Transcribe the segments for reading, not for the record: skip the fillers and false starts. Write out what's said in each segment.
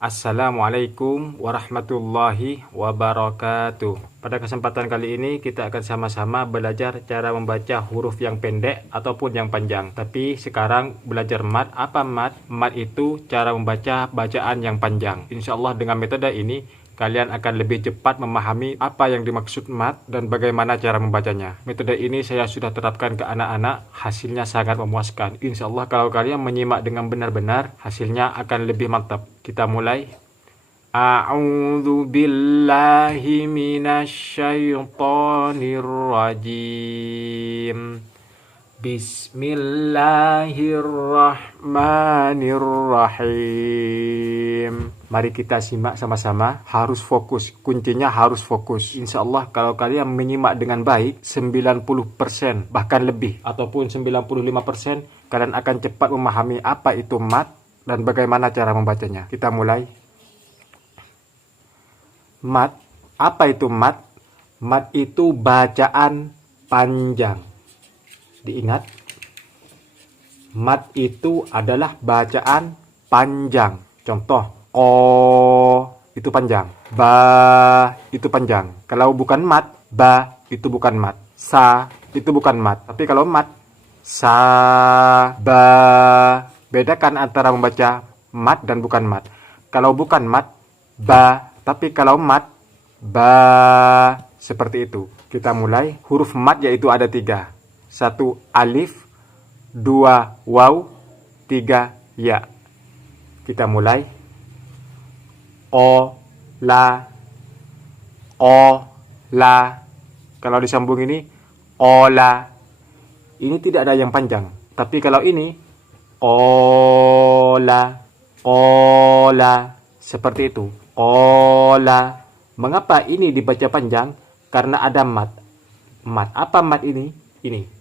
Assalamualaikum warahmatullahi wabarakatuh. Pada kesempatan kali ini kita akan sama-sama belajar cara membaca huruf yang pendek ataupun yang panjang. Tapi sekarang belajar mat. Apa mat? Mat itu cara membaca bacaan yang panjang. Insya Allah dengan metode ini kalian akan lebih cepat memahami apa yang dimaksud mat dan bagaimana cara membacanya. Metode ini saya sudah terapkan ke anak-anak, hasilnya sangat memuaskan. Insya Allah kalau kalian menyimak dengan benar-benar, hasilnya akan lebih mantap. Kita mulai. A'udzu billahi minasyaitonir rajim. Bismillahirrahmanirrahim. Mari kita simak sama-sama. Harus fokus. Kuncinya harus fokus. Insya Allah kalau kalian menyimak dengan baik 90% bahkan lebih ataupun 95% kalian akan cepat memahami apa itu mat dan bagaimana cara membacanya. Kita mulai. Mat. Apa itu mat? Mat itu bacaan panjang. Diingat, mat itu adalah bacaan panjang. Contoh, ko itu panjang, ba itu panjang. Kalau bukan mat, ba itu bukan mat, sa itu bukan mat. Tapi kalau mat, sa, ba. Bedakan antara membaca mat dan bukan mat. Kalau bukan mat, ba. Tapi kalau mat, ba. Seperti itu. Kita mulai. Huruf mat yaitu ada 3. 1 alif, 2 waw, 3 ya. Kita mulai. O, la, o, la. Kalau disambung ini, ola. Ini tidak ada yang panjang. Tapi kalau ini, ola, ola. Seperti itu. Ola. Mengapa ini dibaca panjang? Karena ada mat. Mat. Apa mat ini? Ini.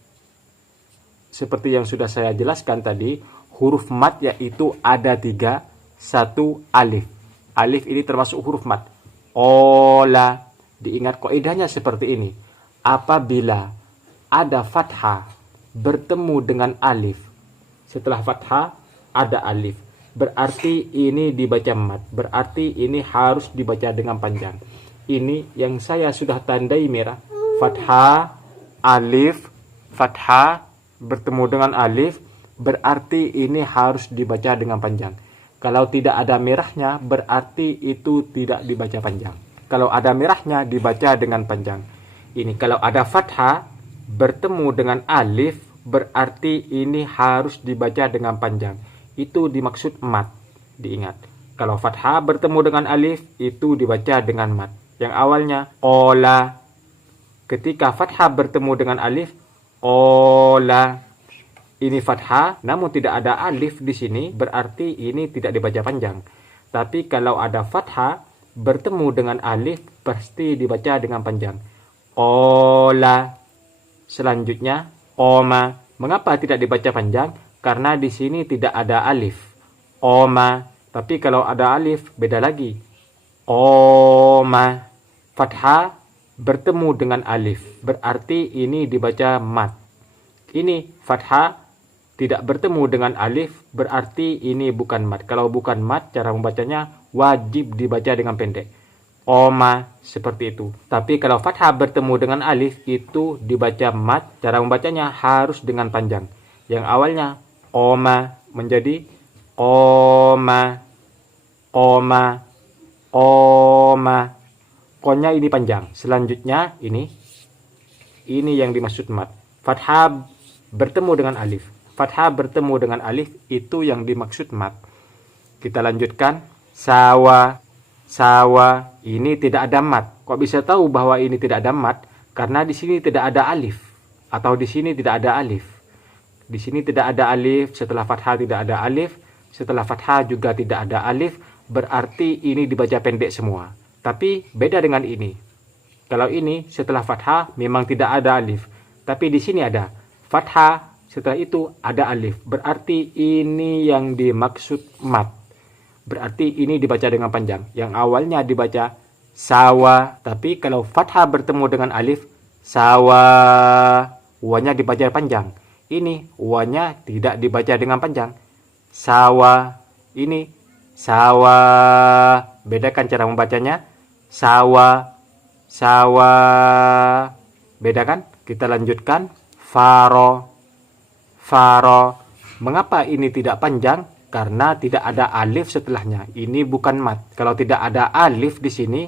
Seperti yang sudah saya jelaskan tadi, huruf mat yaitu ada 3. 1 alif. Alif ini termasuk huruf mat. Ola. Diingat kaidahnya seperti ini. Apabila ada fathah bertemu dengan alif, setelah fathah ada alif, berarti ini dibaca mat. Berarti ini harus dibaca dengan panjang. Ini yang saya sudah tandai merah. Fathah, alif, fathah bertemu dengan alif, berarti ini harus dibaca dengan panjang. Kalau tidak ada merahnya, berarti itu tidak dibaca panjang. Kalau ada merahnya, dibaca dengan panjang. Ini kalau ada fathah bertemu dengan alif, berarti ini harus dibaca dengan panjang. Itu dimaksud mat. Diingat. Kalau fathah bertemu dengan alif, itu dibaca dengan mat. Yang awalnya ola. Ketika fathah bertemu dengan alif, ola. Ini fathah, namun tidak ada alif di sini, berarti ini tidak dibaca panjang. Tapi kalau ada fathah bertemu dengan alif, pasti dibaca dengan panjang. Ola. Selanjutnya, oma. Mengapa tidak dibaca panjang? Karena di sini tidak ada alif. Oma. Tapi kalau ada alif, beda lagi. Oma. Fathah bertemu dengan alif, berarti ini dibaca mat. Ini fathah tidak bertemu dengan alif, berarti ini bukan mat. Kalau bukan mat, cara membacanya wajib dibaca dengan pendek. Oma, seperti itu. Tapi kalau fathah bertemu dengan alif, itu dibaca mat. Cara membacanya harus dengan panjang. Yang awalnya oma menjadi oma, oma, oma. Konya ini panjang. Selanjutnya ini yang dimaksud mat. Fathah bertemu dengan alif. Fathah bertemu dengan alif itu yang dimaksud mat. Kita lanjutkan. Sawa. Sawa. Ini tidak ada mat. Kok bisa tahu bahwa ini tidak ada mat? Karena di sini tidak ada alif. Atau di sini tidak ada alif. Di sini tidak ada alif. Setelah fathah tidak ada alif. Setelah fathah juga tidak ada alif. Berarti ini dibaca pendek semua. Tapi beda dengan ini. Kalau ini setelah fathah memang tidak ada alif. Tapi di sini ada fathah, setelah itu ada alif. Berarti ini yang dimaksud mat. Berarti ini dibaca dengan panjang. Yang awalnya dibaca sawa. Tapi kalau fathah bertemu dengan alif, sawa. Wanya dibaca panjang. Ini wanya tidak dibaca dengan panjang. Sawa. Ini sawah. Bedakan cara membacanya. Sawah, sawah. Bedakan. Kita lanjutkan. Faro, faro. Mengapa ini tidak panjang? Karena tidak ada alif setelahnya. Ini bukan mat. Kalau tidak ada alif di sini,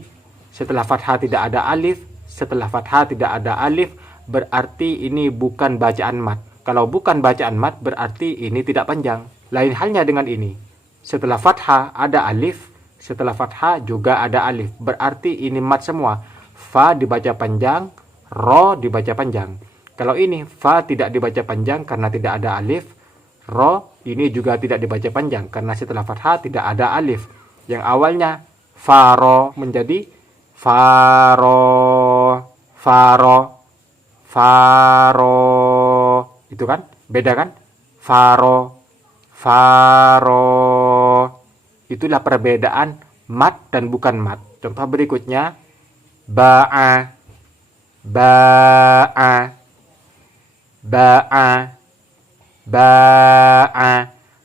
setelah fathah tidak ada alif, setelah fathah tidak ada alif, berarti ini bukan bacaan mat. Kalau bukan bacaan mat, berarti ini tidak panjang. Lain halnya dengan ini. Setelah fathah ada alif, setelah fathah juga ada alif. Berarti ini mat semua. Fa dibaca panjang, ro dibaca panjang. Kalau ini fa tidak dibaca panjang karena tidak ada alif. Ro ini juga tidak dibaca panjang karena setelah fathah tidak ada alif. Yang awalnya faro menjadi faro, faro, faro. Itu kan? Beda kan? Faro, faro. Itulah perbedaan mat dan bukan mat. Contoh berikutnya. Ba'a, ba'a, ba'a, ba'a.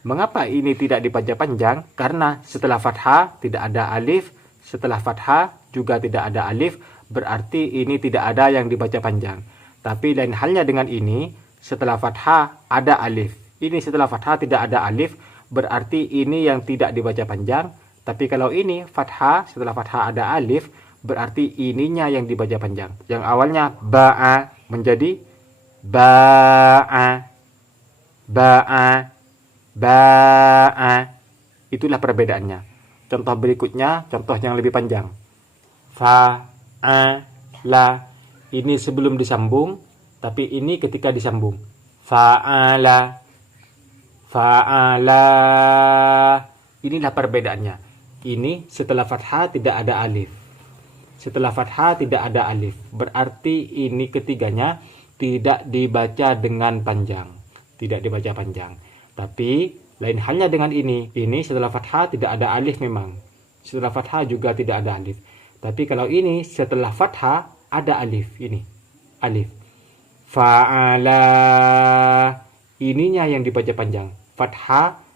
Mengapa ini tidak dibaca panjang? Karena setelah fathah tidak ada alif, setelah fathah juga tidak ada alif, berarti ini tidak ada yang dibaca panjang. Tapi lain halnya dengan ini, setelah fathah ada alif. Ini setelah fathah tidak ada alif, berarti ini yang tidak dibaca panjang. Tapi kalau ini fathah, setelah fathah ada alif, berarti ininya yang dibaca panjang. Yang awalnya ba'a menjadi ba'a, ba'a, ba'a. Itulah perbedaannya. Contoh berikutnya, contoh yang lebih panjang. Fa'ala. Ini sebelum disambung, tapi ini ketika disambung. Fa'ala, fa'ala. Inilah perbedaannya. Ini setelah fathah tidak ada alif. Setelah fathah tidak ada alif. Berarti ini ketiganya tidak dibaca dengan panjang. Tidak dibaca panjang. Tapi lain halnya dengan ini. Ini setelah fathah tidak ada alif memang. Setelah fathah juga tidak ada alif. Tapi kalau ini setelah fathah ada alif. Ini alif. Fa'ala. Ininya yang dibaca panjang. Fathah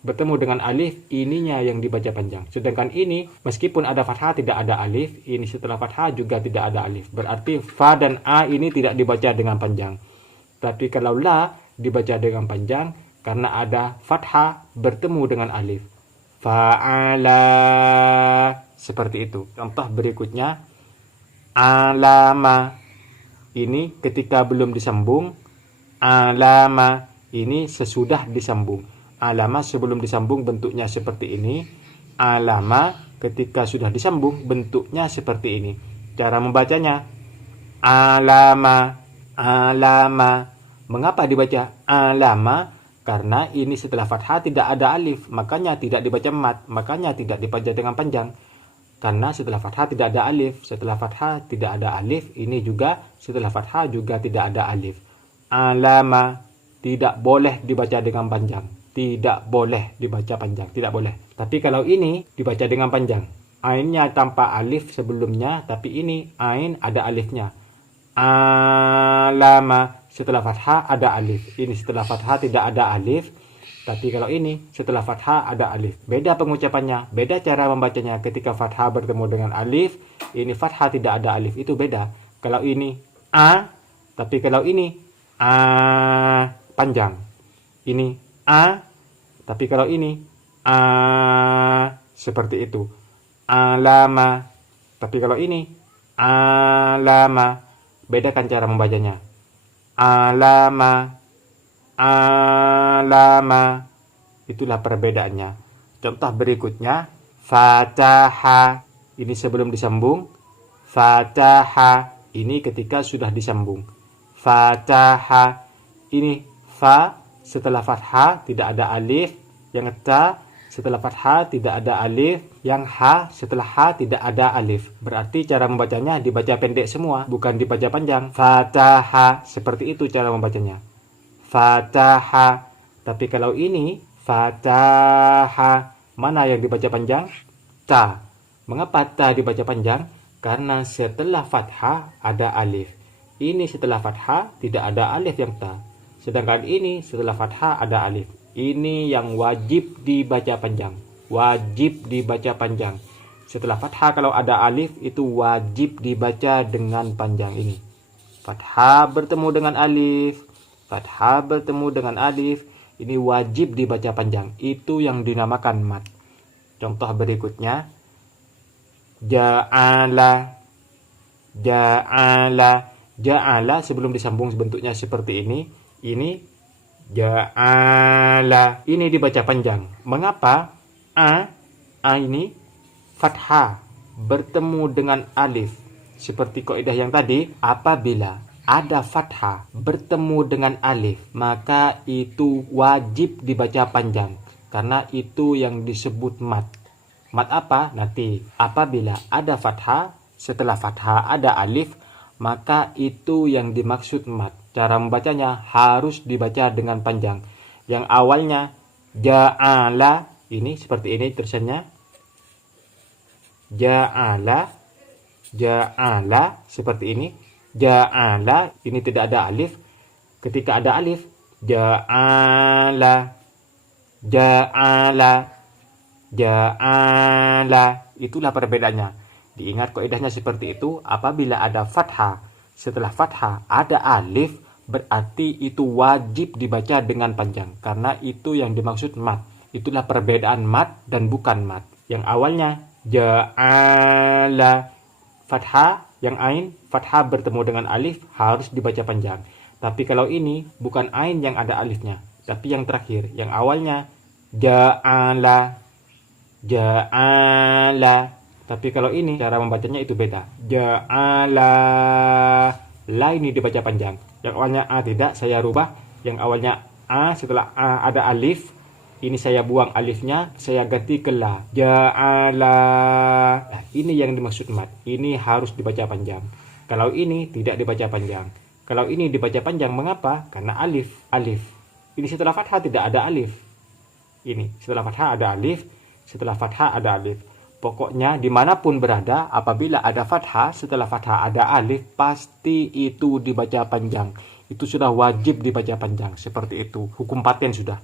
bertemu dengan alif, ininya yang dibaca panjang. Sedangkan ini, meskipun ada fathah tidak ada alif, ini setelah fathah juga tidak ada alif. Berarti fa dan a ini tidak dibaca dengan panjang. Tapi kalau la dibaca dengan panjang, karena ada fathah bertemu dengan alif. Fa'ala. Seperti itu. Contoh berikutnya. Alama. Ini ketika belum disambung. Alama. Ini sesudah disambung. Alama sebelum disambung bentuknya seperti ini. Alama ketika sudah disambung bentuknya seperti ini. Cara membacanya. Alama, alama. Mengapa dibaca alama? Karena ini setelah fathah tidak ada alif. Makanya tidak dibaca mat. Makanya tidak dibaca dengan panjang. Karena setelah fathah tidak ada alif. Setelah fathah tidak ada alif. Ini juga setelah fathah juga tidak ada alif. Alama tidak boleh dibaca dengan panjang. Tidak boleh dibaca panjang, tidak boleh. Tapi kalau ini dibaca dengan panjang. Ainnya tanpa alif sebelumnya, tapi ini ain ada alifnya. Alama setelah fathah ada alif. Ini setelah fathah tidak ada alif. Tapi kalau ini setelah fathah ada alif. Beda pengucapannya, beda cara membacanya. Ketika fathah bertemu dengan alif, ini fathah tidak ada alif, itu beda. Kalau ini a, tapi kalau ini a panjang. Ini a, tapi kalau ini a, seperti itu. Alama. Tapi kalau ini alama. Bedakan cara membacanya. Alama, alama. Itulah perbedaannya. Contoh berikutnya. Fataha. Ini sebelum disambung. Fataha. Ini ketika sudah disambung. Fataha. Ini fa. Setelah fathah tidak ada alif. Yang ta setelah fathah tidak ada alif. Yang ha setelah ha tidak ada alif. Berarti cara membacanya dibaca pendek semua, bukan dibaca panjang. Fataha. Seperti itu cara membacanya. Fataha. Tapi kalau ini fataha, mana yang dibaca panjang? Ta. Mengapa ta dibaca panjang? Karena setelah fathah ada alif. Ini setelah fathah tidak ada alif yang ta. Sedangkan ini setelah fathah ada alif. Ini yang wajib dibaca panjang. wajib dibaca panjang. Setelah fathah kalau ada alif itu wajib dibaca dengan panjang ini. Fathah bertemu dengan alif, fathah bertemu dengan alif, ini wajib dibaca panjang. Itu yang dinamakan mat. Contoh berikutnya, ja'ala, ja'ala, ja'ala sebelum disambung bentuknya seperti ini. Ini ja'ala, ini dibaca panjang. Mengapa? A ini fathah bertemu dengan alif. Seperti kaidah yang tadi, apabila ada fathah bertemu dengan alif, maka itu wajib dibaca panjang. Karena itu yang disebut mat. Mat apa? Nanti apabila ada fathah, setelah fathah ada alif, maka itu yang dimaksud mat. Cara membacanya harus dibaca dengan panjang. Yang awalnya ja'ala, ini seperti ini tulisannya. Ja'ala, ja'ala seperti ini. Ja'ala, ini tidak ada alif. Ketika ada alif, ja'ala, ja'ala, ja'ala. Itulah perbedaannya. Diingat kaidahnya seperti itu. Apabila ada fathah, setelah fathah ada alif, berarti itu wajib dibaca dengan panjang. Karena itu yang dimaksud mat. Itulah perbedaan mat dan bukan mat. Yang awalnya ja'ala, fathah, yang ain, fathah bertemu dengan alif harus dibaca panjang. Tapi kalau ini bukan ain yang ada alifnya, tapi yang terakhir, yang awalnya ja'ala, ja'ala. Tapi kalau ini cara membacanya itu beda. Ja'ala, la ini dibaca panjang. Yang awalnya a tidak, saya rubah. Yang awalnya a, setelah a ada alif, ini saya buang alifnya, saya ganti ke la. Ja'ala. Nah, ini yang dimaksud mat. Ini harus dibaca panjang. Kalau ini tidak dibaca panjang. Kalau ini dibaca panjang, mengapa? Karena alif, alif. Ini setelah fathah tidak ada alif. Ini setelah fathah ada alif, setelah fathah ada alif. Pokoknya dimanapun berada, apabila ada fathah, setelah fathah ada alif, pasti itu dibaca panjang. Itu sudah wajib dibaca panjang. Seperti itu. Hukum paten sudah.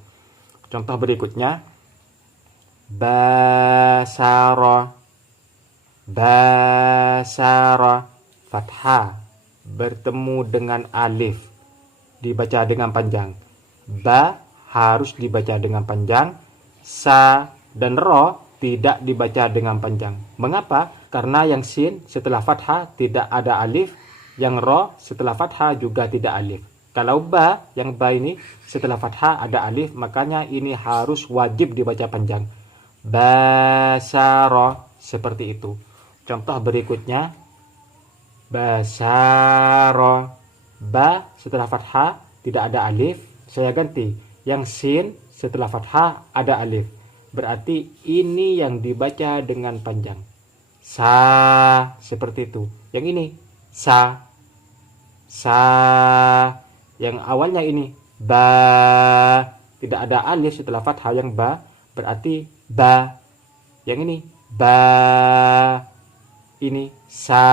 Contoh berikutnya. Basara. Basara. Fathah bertemu dengan alif. Dibaca dengan panjang. Ba harus dibaca dengan panjang. Sa dan ro tidak dibaca dengan panjang. Mengapa? Karena yang sin setelah fathah tidak ada alif, yang ro setelah fathah juga tidak alif. Kalau ba, yang ba ini setelah fathah ada alif, makanya ini harus wajib dibaca panjang. Basara, seperti itu. Contoh berikutnya, basara. Ba setelah fathah tidak ada alif, saya ganti. Yang sin setelah fathah ada alif. Berarti ini yang dibaca dengan panjang. Sa, seperti itu. Yang ini, sa. Sa. Yang awalnya ini, ba. Tidak ada alif setelah fathah yang ba. Berarti ba. Yang ini, ba. Ini, sa.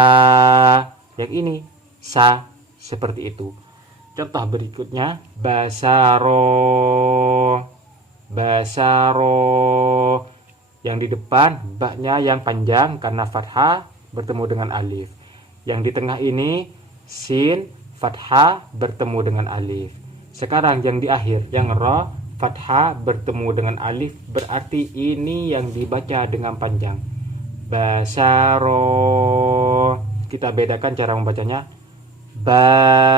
Yang ini, sa. Seperti itu. Contoh berikutnya, basaro. Basaro. Yang di depan baknya yang panjang karena fathah bertemu dengan alif. Yang di tengah ini sin fathah bertemu dengan alif. Sekarang yang di akhir yang ro fathah bertemu dengan alif, berarti ini yang dibaca dengan panjang. Basaro. Kita bedakan cara membacanya. Basaro.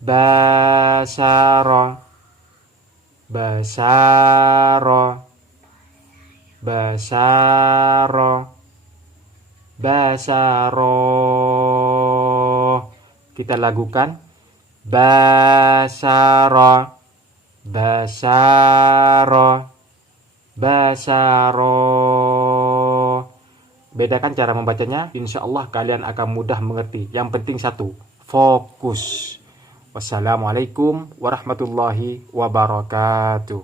Basaro. Basaro. Basaro. Basaro. Kita lakukan. Basaro. Basaro. Basaro. Bedakan cara membacanya, insya Allah kalian akan mudah mengerti. Yang penting satu, fokus. Wassalamualaikum warahmatullahi wabarakatuh.